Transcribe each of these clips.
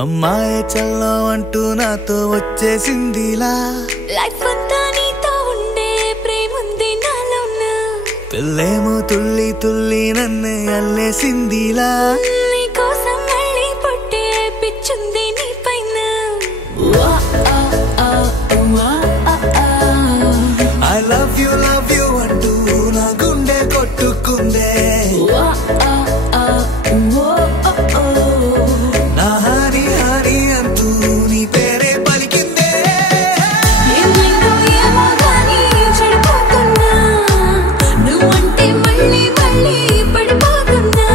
అమ్మాయి చల్లో అంటూ నాతో వచ్చేసిందిలా లైఫ్ అంతా నీతో ఉండే ప్రేముంది నాలోన పిల్లేమో తుల్లి తుల్లి నన్నే అల్లేసిందిలా నీకోసం మళ్ళీ పుట్టే పిచ్చుంది నీ పైన I love you అంటూ నా గుండె కొట్టుకుందే నా హరి హరి అంటూ నీ పేరే పలికిందే ఏమైందో ఏమో గానీ చెడిపోతున్నా నువ్వంటే మళ్ళీ మళ్ళీ పడిపోతున్నా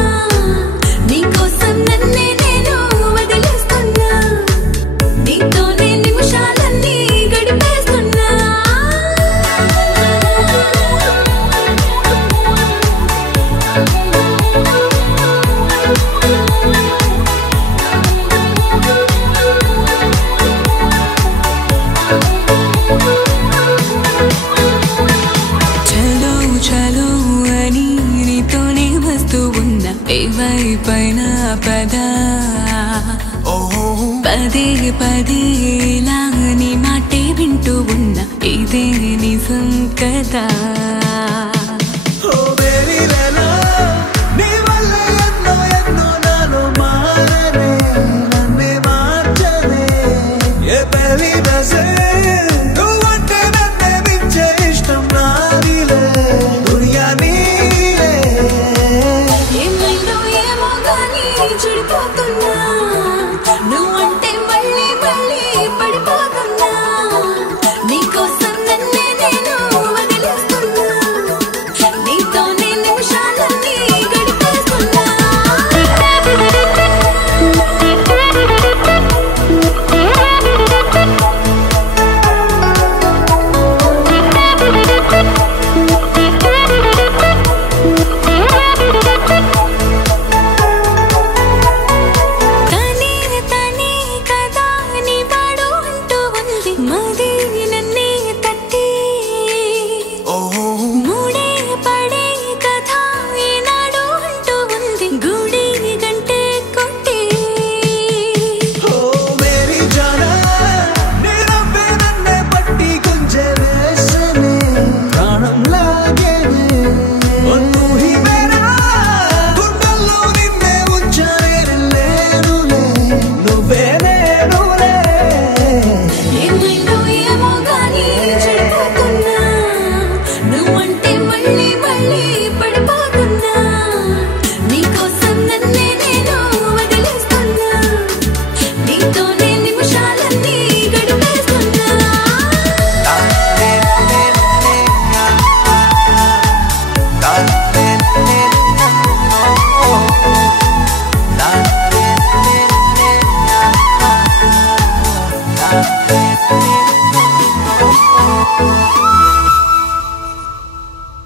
నీకోసం నన్నే నేను వదిలేస్తున్నా నీతోనే నిమిషాలన్నీ గడిపేస్తున్నా చలో అని నీతోనే వస్తూ ఉన్నా ఏవైపైన పదా పదే పదే ఇలా నీ మాటే వింటూ ఉన్నా ఇదే నిజం కదా